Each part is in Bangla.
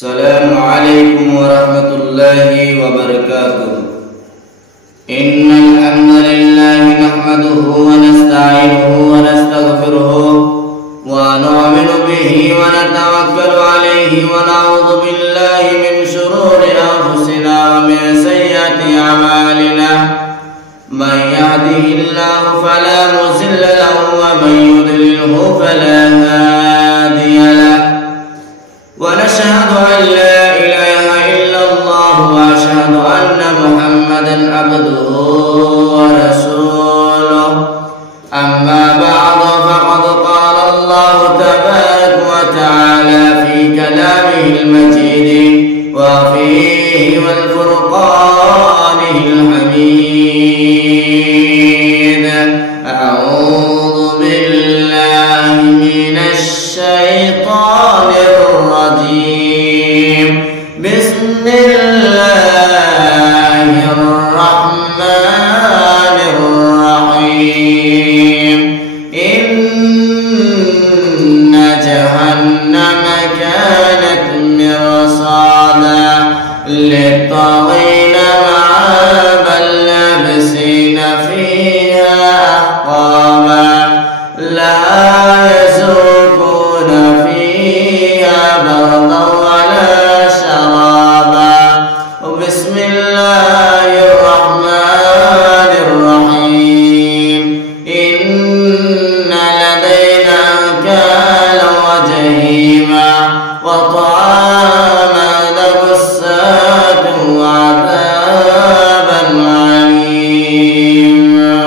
السلام عليكم ورحمة الله وبركاته. إن الحمد لله نحمده ونستعينه ونستغفره ونؤمن به ونتوكل عليه ونعوذ بالله من شرور أنفسنا ومن سيئات أعمالنا. من يهده الله فلا مضل له ومن يضلله فلا هادي له. ونشهد أن لا إله إلا الله وأشهد أن محمدا عبده ورسوله. أما بعد فقد قال الله تبارك وتعالى في كلامه المجيد وفيه والفرقانه الحميد. أعوذ بالله من الشيطان الرجيم. بسم الله الرحمن الرحيم. إن جهنم كانت مرصادا للطاغين مآبا لابسين فيها أحقابا لا يذوقون فيها بردا ولا شرابا. بسم الله الرحمن الرحيم. إن لدينا أنكالا وجحيما وطعاما ذا غصة وعذابا أليما.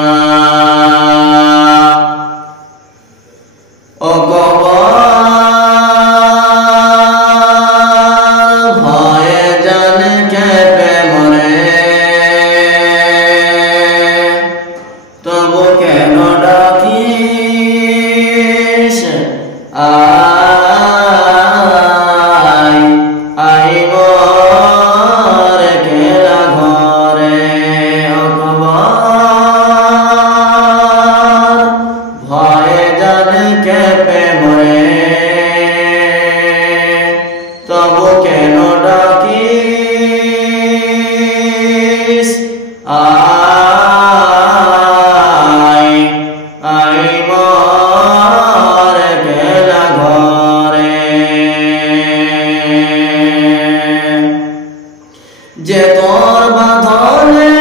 যে তোর বাঁধনে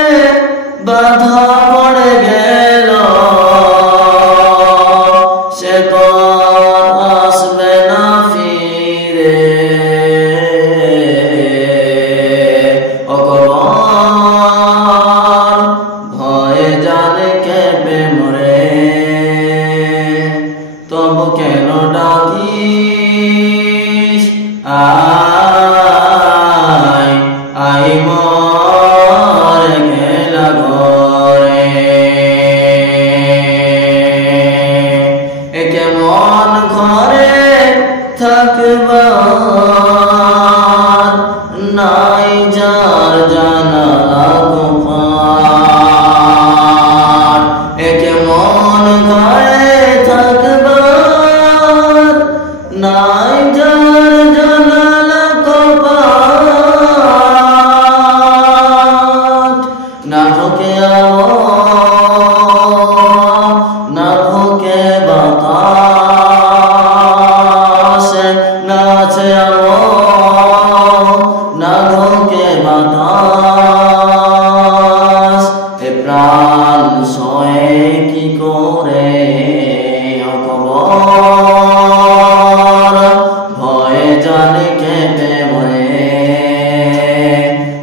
বাঁধা পড়ে গেল সে তোর আসবে না ফিরে। অকবর ভয়ে জানে কেঁপে মরে, তবু কেন ডাকিস আই মোর গেলা ঘরে। কেমন ঘরে থাকবার নাই যার জানালা গোপাল। কেমন ঘরে থাকবার নাই যার জানালা গোপাল। না ঢোকে আলো না ঢোকে বাতাস, নাচে আলো না ঢোকে বাতাস। এ প্রাণ সয়ে কি করে অকবর ভয়ে জানে কেঁপে মরে,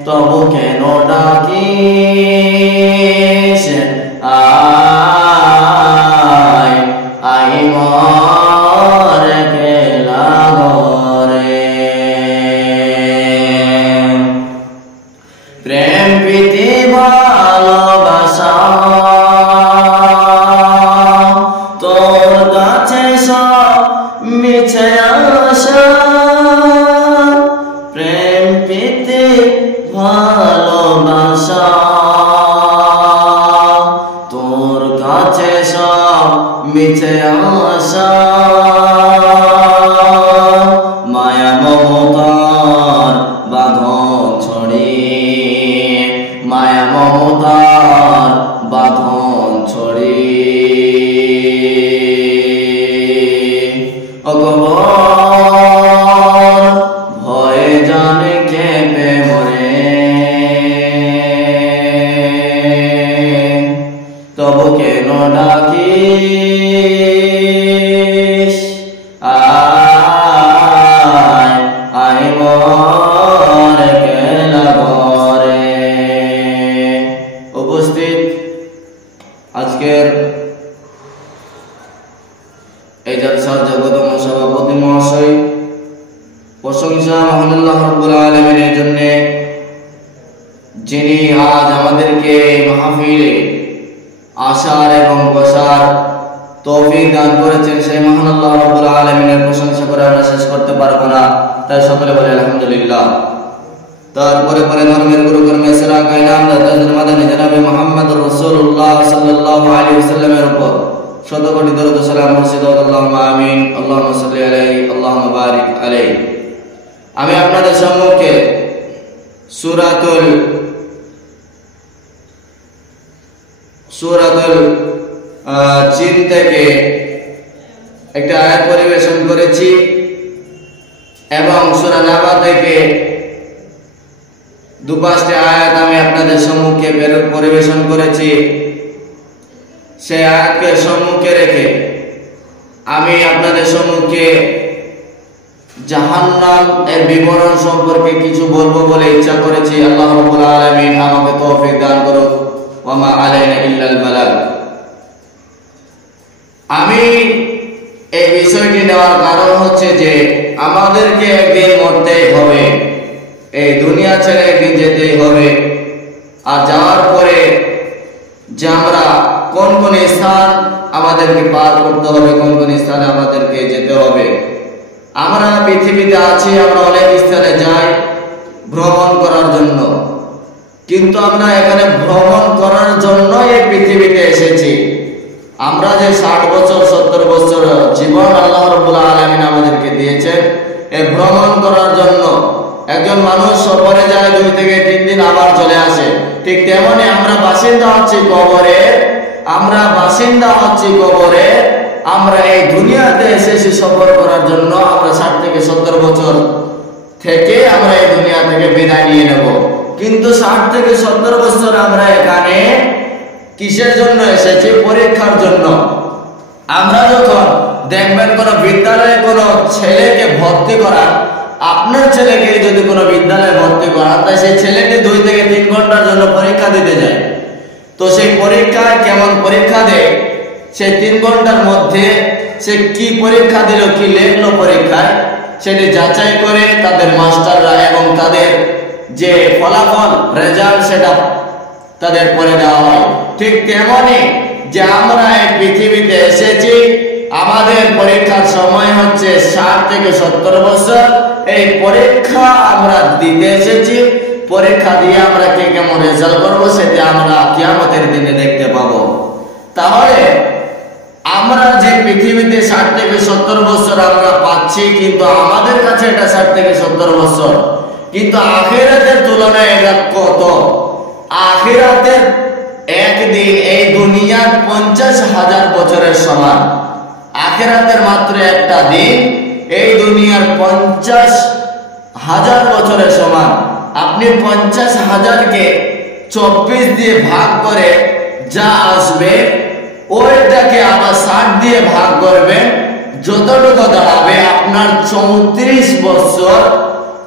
তবু কেন ডাকিস আই মোর গেলা ঘরে। প্রেম প্রীতি ভালোবাসা তোর কাছে সব মিছে আশা। প্রেম প্রীতি ভালোবাসা তোর কাছে সব মিছে আশা। মায়া মমতা মহান আল্লাহ রাব্বুল আলামিনের জন্য, যিনি আজ আমাদেরকে মাহফিলে আসার এবং বসার তৌফিক দান করেছেন, সেই মহান আল্লাহ রাব্বুল আলামিনের প্রশংসা করে আমরা শেষ করতে পারবো না। তাই সকলে বলে আলহামদুলিল্লাহ। তারপরে ধর্মের গুরু কর্মে সেরা কায়নাত হযরত মাদানী জনাবে মুহাম্মদুর রাসূলুল্লাহ সাল্লাল্লাহু আলাইহি ওয়াসাল্লামের উপর শত কোটি দরুদ ও সালাম বর্ষিত হোক। আল্লাহুম্মা আমিন। আল্লাহুম্মা সাল্লি আলাইহি, আল্লাহুম্মা বারিক আলাইহি। আমি আপনাদের সম্মুখে সূরাতুল জিন থেকে একটা আয়াত পরিবেশন করেছি এবং সূরা নাবা থেকে দুপাশে আয়াত আমি আপনাদের সম্মুখে পরিবেশন করেছি। সেই আয়াতকে সম্মুখে রেখে আমি আপনাদের সম্মুখে জাহান্নাম এর বিবরণ সম্পর্কে কিছু বলবো বলে ইচ্ছা করেছি। আল্লাহ রাব্বুল আলামিন আমাকে তৌফিক দান করুন। ওয়া মা আলাইনা ইল্লাল বালাগ। আমি এই বিষয়টি নেওয়ার কারণ হচ্ছে যে আমাদেরকে একদিন মরতেই হবে, এই দুনিয়া ছেড়ে একদিন যেতেই হবে। আর যাওয়ার পরে যে আমরা কোন কোন স্থান আমাদেরকে পার করতে হবে, কোন কোন স্থানে আমাদেরকে যেতে হবে। আমরা পৃথিবীতে আছি, আমরা অনেক স্থানে যাই ভ্রমণ করার জন্য, কিন্তু আমরা এখানে ভ্রমণ করার জন্য এই পৃথিবীতে এসেছি। আমরা যে 60 বছর 70 বছর জীবন আল্লাহ রাব্বুল আলামিন আমাদেরকে দিয়েছেন এই ভ্রমণ করার জন্য। একজন মানুষ সফরে যায় 2 থেকে 3 দিন আবার চলে আসে, ঠিক তেমনি আমরা বাসিন্দা হচ্ছি কবরে। আমরা এই দুনিয়াতে এসেছি সফর করার জন্য। আমরা 60 থেকে 70 বছর থেকে আমরা এই দুনিয়া থেকে বিদায় নিয়ে নেব, কিন্তু 60 থেকে 70 বছর আমরা এখানে কিসের জন্য এসেছি? পরীক্ষার জন্য। আমরা যখন দেখবেন কোন বিদ্যালয়ে কোন ছেলেকে ভর্তি করা, আপনার ছেলেকে যদি কোনো বিদ্যালয়ে ভর্তি করা, তাই সেই ছেলেটি 2 থেকে 3 ঘন্টার জন্য পরীক্ষা দিতে যায়। তো সেই পরীক্ষায় কেমন পরীক্ষা দেয়, সেই 3 ঘন্টার মধ্যে সে কি পরীক্ষা দিল, কি লিখলো পরীক্ষায়, সেটি যাচাই করে তাদের মাস্টাররা এবং তাদের যে ফলাফল রেজাল্ট সেটা তাদের পরে দেওয়া হয়। ঠিক তেমনি যে আমরা এই পৃথিবীতে এসেছি, আমাদের পরীক্ষার সময় হচ্ছে 60 থেকে 70 বছর। এই পরীক্ষা আমরা দিতে এসেছি, পরীক্ষা দিয়ে আমরা কে কেমন রেজাল্ট করবো সেটা আমরা কিয়ামতের দিনে দেখতে পাবো। তাহলে আমরা যে পৃথিবীতে 60 থেকে 70 বছর আমরা পাচ্ছি, কিন্তু আমাদের কাছে এটা 60 থেকে 70 বছর, কিন্তু আখিরাতের তুলনায় এটা কত? আখিরাতের একদিন এই দুনিয়ার 50,000 বছরের সমান। আখিরাতের মাত্র একটা দিন এই দুনিয়ার 50,000 বছরের সমান। আপনি 50,000কে 24 দিয়ে ভাগ করে যা আসবে, ওইটাকে আবার 60 দিয়ে ভাগ করবেন, যতটুকু দাঁড়াবে আপনার 34 বছর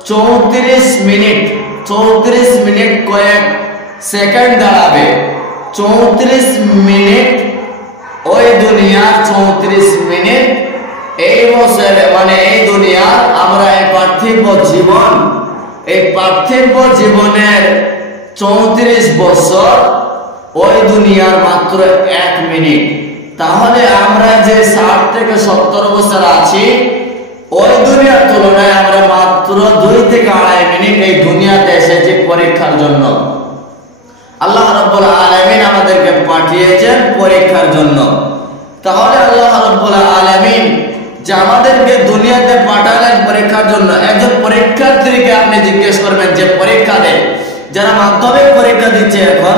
34 মিনিট কয়েক সেকেন্ড দাঁড়াবে। 34 মিনিট ওই দুনিয়ার 34 মিনিট এই বছর, মানে এই দুনিয়ার আমরা এই পার্থিব জীবনের 34 বছর ওই দুনিয়ার মাত্র 1 মিনিট। তাহলে আমরা যে 60 থেকে 70 বছর আছি, ওই দুনিয়ার তুলনায় আমরা মাত্র 2 থেকে 2.5 মিনিট এই দুনিয়াতে এসেছি পরীক্ষার জন্য। আল্লাহ রাব্বুল আলামিন আমাদেরকে পাঠিয়েছেন পরীক্ষার জন্য। তাহলে আল্লাহ রাব্বুল আলামিন যে আমাদেরকে দুনিয়াতে পাঠালেন পরীক্ষার জন্য। একজন পরীক্ষার্থীকে আপনি জিজ্ঞেস করবেন যে পরীক্ষা দেয়, যারা মাধ্যমিক পরীক্ষা দিচ্ছে এখন,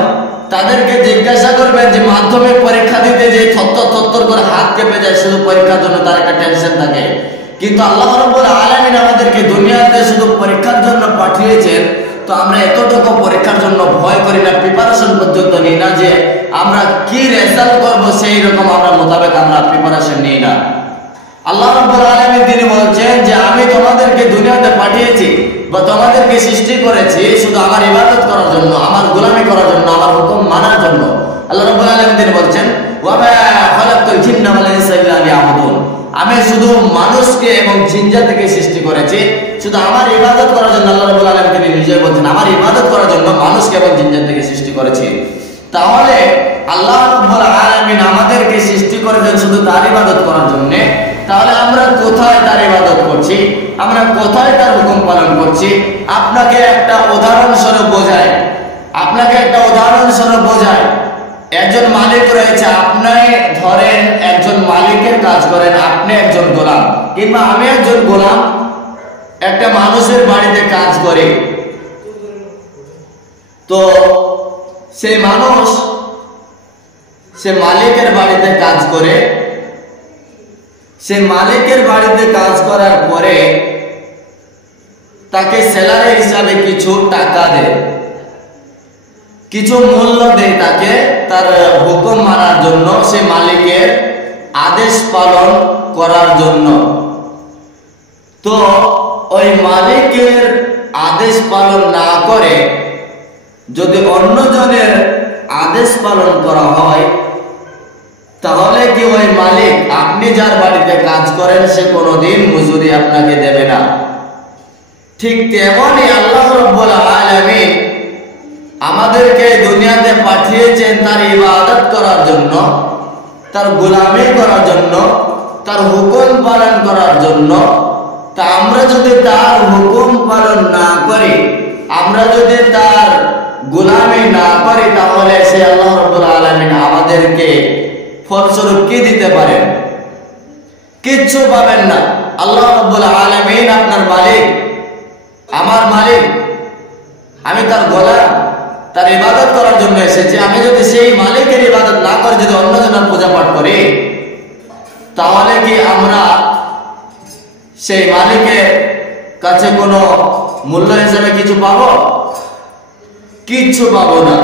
তাদেরকে জিজ্ঞাসা করবেন যে মাধ্যমিক পরীক্ষা দিতে যে থরথর করে হাত কেঁপে যায় শুধু পরীক্ষার জন্য, তার একটা টেনশন থাকে। কিন্তু আল্লাহ রাব্বুল আলামিন আমাদেরকে দুনিয়াতে শুধু পরীক্ষার জন্য পাঠিয়েছেন, তো আমরা এতটুকু পরীক্ষার জন্য ভয় করি না, প্রিপারেশন পর্যন্ত নিই না, যে আমরা কি রেজাল্ট করবো সেই রকম আমরা মোতাবেক আমরা প্রিপারেশন নিই না। আল্লাহ রাব্বুল আলামিন তিনি বলছেন যে আমি তোমাদেরকে দুনিয়াতে পাঠিয়েছি বা তোমাদেরকে সৃষ্টি করেছি শুধু আমার ইবাদত করার জন্য, আমার গোলামি করার জন্য, আমার হুকুম মানার জন্য। আল্লাহ রাব্বুল আলামিন তিনি বলছেন ওয়া মা খালাকতুল জিন্না ওয়াল ইনসা ইল্লা লিয়াবুদুন, আমি শুধু মানুষকে এবং জিনজাতিকে সৃষ্টি করেছি শুধু আমার ইবাদত করার জন্য। আল্লাহ রাব্বুল আলামিন তিনি নিজে বলেন আমার ইবাদত করার জন্য মানুষকে এবং জিনজাতিকে সৃষ্টি করেছি। তাহলে আল্লাহ রাব্বুল আলামিন আমাদেরকে সৃষ্টি করেছেন শুধু তার ইবাদত করার জন্য। তাহলে আমরা কোথায় তার ইবাদত করছি, আমরা কোথায় তার হুকুম পালন করছি? আপনাকে একটা উদাহরণস্বরূপ বোঝায়। একজন মালিক রয়েছে, আপনি ধরেন একজন মালিকের কাজ করেন, আপনি একজন গোলাম, কিংবা আমি একজন গোলাম একটা মানুষের বাড়িতে কাজ করি। তো সেই মানুষ সে মালিকের বাড়িতে কাজ করে, সে মালিকের বাড়িতে কাজ করার পরে তাকে স্যালারি হিসাবে কিছু টাকা দেয়, কিছু মূল্য দেয় তাকে তার হুকুম মানার জন্য, সে মালিকের আদেশ পালন করার জন্য। তো ওই মালিকের আদেশ পালন না করে যদি অন্যজনের আদেশ পালন করা হয়, তাহলে কি ওই মালিক আপনি যার বাড়িতে কাজ করেন সে কোনোদিন মজুরি আপনাকে দেবে না। ঠিক তেমনই আল্লাহ রাব্বুল আলামিন আমাদেরকে দুনিয়াতে পাঠিয়েছেন তার ইবাদত করার জন্য, তার গোলামি করার জন্য, তার হুকুম পালন করার জন্য। তা আমরা যদি তার হুকুম পালন না করি, আমরা যদি তার গোলামি না করি, তাহলে সে আল্লাহ রাব্বুল আলামিন আমাদেরকে ফলস্বরূপ কি দিতে পারেন? কিচ্ছু পাবেন না। আল্লাহ রাব্বুল আলামিন আপনার মালিক, আমার মালিক, আমি তার গোলাম, তার ইবাদত করার জন্য এসেছি। আমি যদি সেই মালিকের ইবাদত না করে যদি অন্যজনের পূজা পাঠ করি, তাহলে কি আমরা সেই মালিকের কাছে কোনো মূল্য হিসেবে কিছু পাবো? কিচ্ছু পাবো না।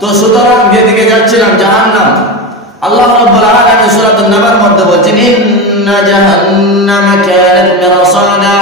তো সুতরাং যেদিকে যাচ্ছিলাম জাহান্নাম, আল্লাহ রাব্বুল আলামিন সূরাতুন নাবার মধ্যে বলছেন ইন্না জাহান্নামা কানাত মিরসাদা